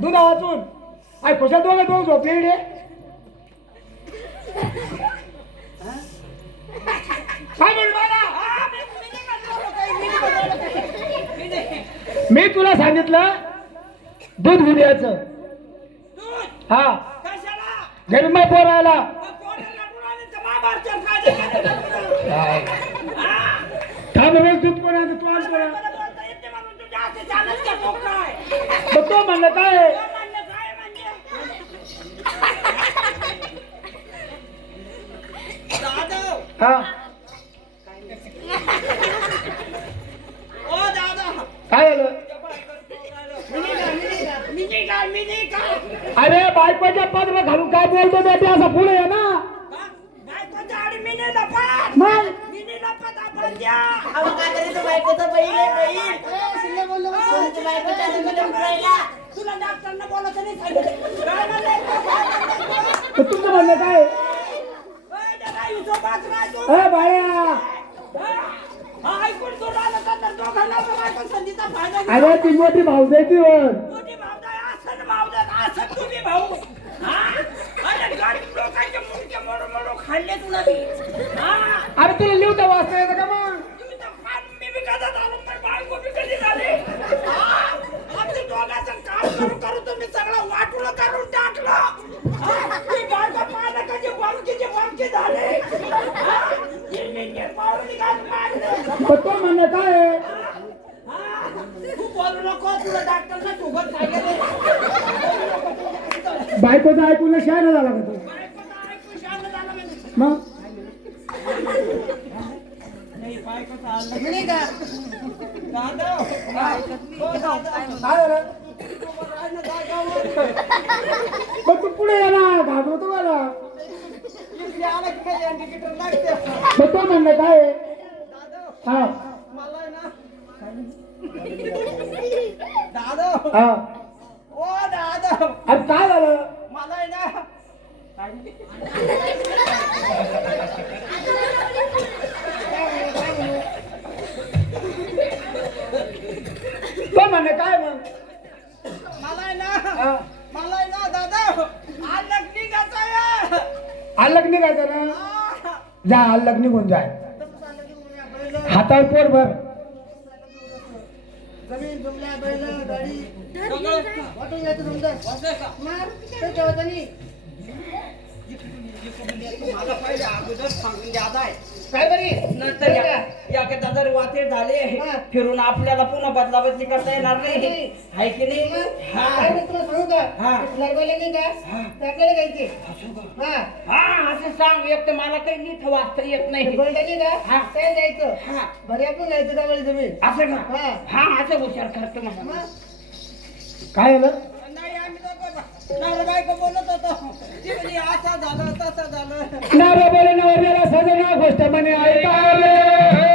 दुधा वाचून अरे कशा दोघं दोघं झोपले रे काय म्हणू मला? मी तुला सांगितलं दूध घेऊन यायचं हा पोटाला लाडू आले? थांब दूध कोण आणतं? तू ना. मला बोलता येत नाही का तो म्हणलं काय? म्हणजे? दादा हा. काय झालं? अरे बायकोच्या पदर घालून काय बोलतो बेटे असं पुढे आहे ना. मग? द्या अहो काय करायचं बायकोचं बैल आहे बैल तुमच्या बायकोच्या जमिनीला उतरायला. तुला डॉक्टरनं बोलत नाही सांगितलं काय म्हणले? तर तुमचं म्हणलं काय ओय दादा, हिशोबात राह तू. अरे बाळ्या हा, ऐकून तो राहिला का तर दोघांना तर बायको संधीचा फायदा घे. अरे ती मोठी भाऊ ती वर मोठी भावदाय, असं न भावदाय, असं तुम्ही भाऊ. हा? अरे गरीब लोकांचे मुंडके मोडू मोडू खाल्ले तुला मी. हा? अरे तुला लिहता वाचता येतं का तो म्हणलं काय? हा? तू बायकोचं ऐकून शहाणा झाला का तू? म्हणजे. मग? आलं. दादा, हो, दादा. काय झालं उभं राह ना जागावर. मग तू पुढे ये ना घाबरतो मला. मग तो म्हणलं काय? हा. ना दादा. हा. ओ दादा. अरे काय झालं? मला अलग निघायचं ना? जा अलग निघून जाय. हातावर पोट भर. एकदा जर झाले. फिरून आपल्याला पुन्हा बदला बदली करता येणार नाही. आहे की नाही? काय हा. असं का? हा. हा असं सांग एक तर मला काही नीट वाचता येत नाही. हा. हा. असं का? हा. हा असं हुशार करतो मला मग? काय झालं? नाही आम्ही दोघं नवरा बायको बोलत होतो. असं झालं तसं झालं. नारा बोले नवऱ्याला सजना गोष्ट म्हणे ऐकावे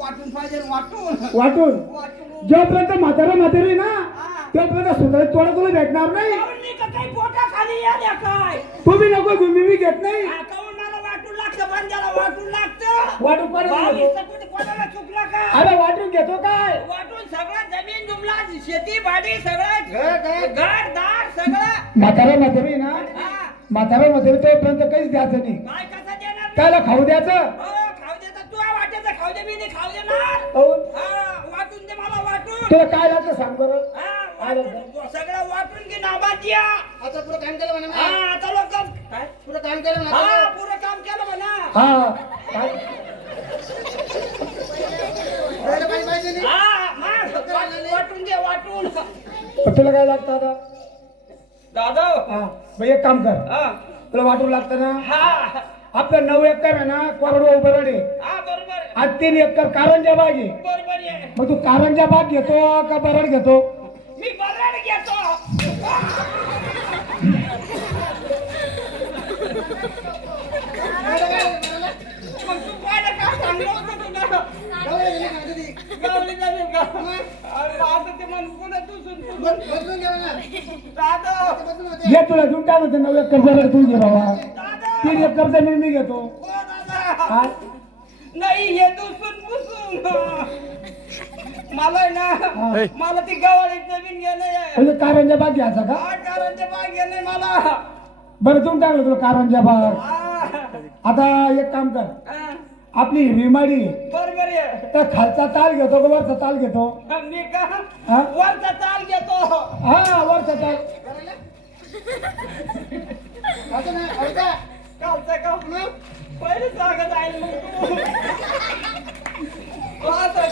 वाटून पाहिजे वाटून. वाटून. वाटून. जोपर्यंत म्हातारा म्हातारी ना. तोपर्यंत सुंदर तोडा तुला भेटणार नाही. मी का काही आल्या काय? तुम्ही नको तुम्ही मी घेत नाही. हा, मला वाटून लागतं वाटून लागतं? वाटून कोणाला बावीस घेतो? कुठे कोणाला चुकला का? अरे वाटून घेतो काय? वाटून सगळं जमीन जुमला शेती भाडी सगळं घर, दार सगळं. म्हातारा म्हातारी ना? हा. म्हातारा म्हातारी तोपर्यंत काहीच द्यायचं नाही. काय कसं देणार? त्याला खाऊ द्यायचं? हो, दे खाऊ देणार काहून? हा वाटून दे मला वाटून. तुला काय लागतं सांग बरं? हा, वाटून. सगळं वाटून घे नाबाद या आता पुरं काम केलं म्हणा हा मी. आता लोक काय? पुरं काम केलं हा म्हणा पुरं काम केलं म्हणा. हा. काय? राहिलं पाणी पाहिजे नाही. हा मार, वाट- वाटून घे वाटून. पण तुला काय लागतं आता? दादा. हा मग एक काम कर. हा. तुला वाटून लागतं ना? हा. आपलं नऊ एकर आहे ना कोरड उभं हा आज तीन एकर कारंजा बाग आहे. मग तू कारंजा बाग घेतो का बरड घेतो? मी घेतो. तुला? अरे आता ते तू सुन हे तुला देऊन टाकलं ते नऊ एकर घे बाबा. तीन एकर जमीन मी घेतो. हा नाही हे दुसून पुसून. मला आहे ना मला ती गवाळी जमीन घेणे म्हणजे कारंजा बाग घ्यायचा का? आकारांचे बाग घेणे मला. बरं देऊन टाकलं तुला कारंजा बाग? आ, आता एक काम कर. आ, आपली हिरवीमाडी बरोबर आहे त्या खालचा ताल घेतो का वरचा ताल घेतो? मी का? हा? वरचा ताल घेतो. हा वरचा ताल. कालचा का पहिले सांगत आहे मग तू. आता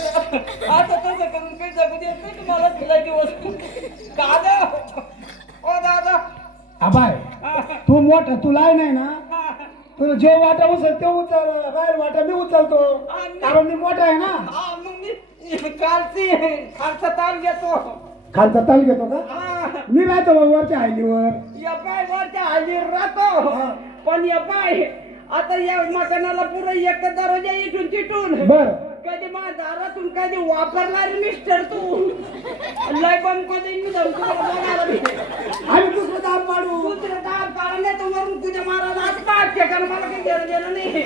आता तसं करून काही जगू देत नाही तुम्हाला तुला दिवस दादा. ओ दादा. आबाय तू मोठा तुला नाही ना. तुला जे वाटा उचल ते उचल. बाहेर वाटा मी उचलतो. कारण मी मोठा आहे ना? हा, मग मी कालची खालचा ताल घेतो. खालचा ताल घेतो का? हा, मी राहतो वरच्या हायलीवर या पाय वरच्या हल्ली राहतो. पण या पाय आता या मकानाला पुरं एक दरवाजा इथून तिथून. बर. कधी माझ्या दारातून कधी वापरणार मिस्टर तू. लय बंद कधी मी धमकी मी. आम्ही दुसरं दाब पाडू दुसरं कारण तर वरून तुझ्या महाराज पाच कारण मला काही देणं देणं नाही.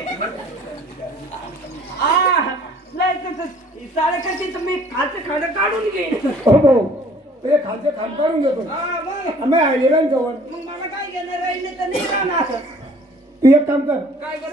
आ लय साडेकरती तर मी खालचं खाडं काढून घेईन. हो भाऊ ते खालचे खाल काढून घेतो. हा मग आम्ही जवळ. मग मला काय घेणं? राहिले तर नाही राहणार. तू एक काम कर. काय कर?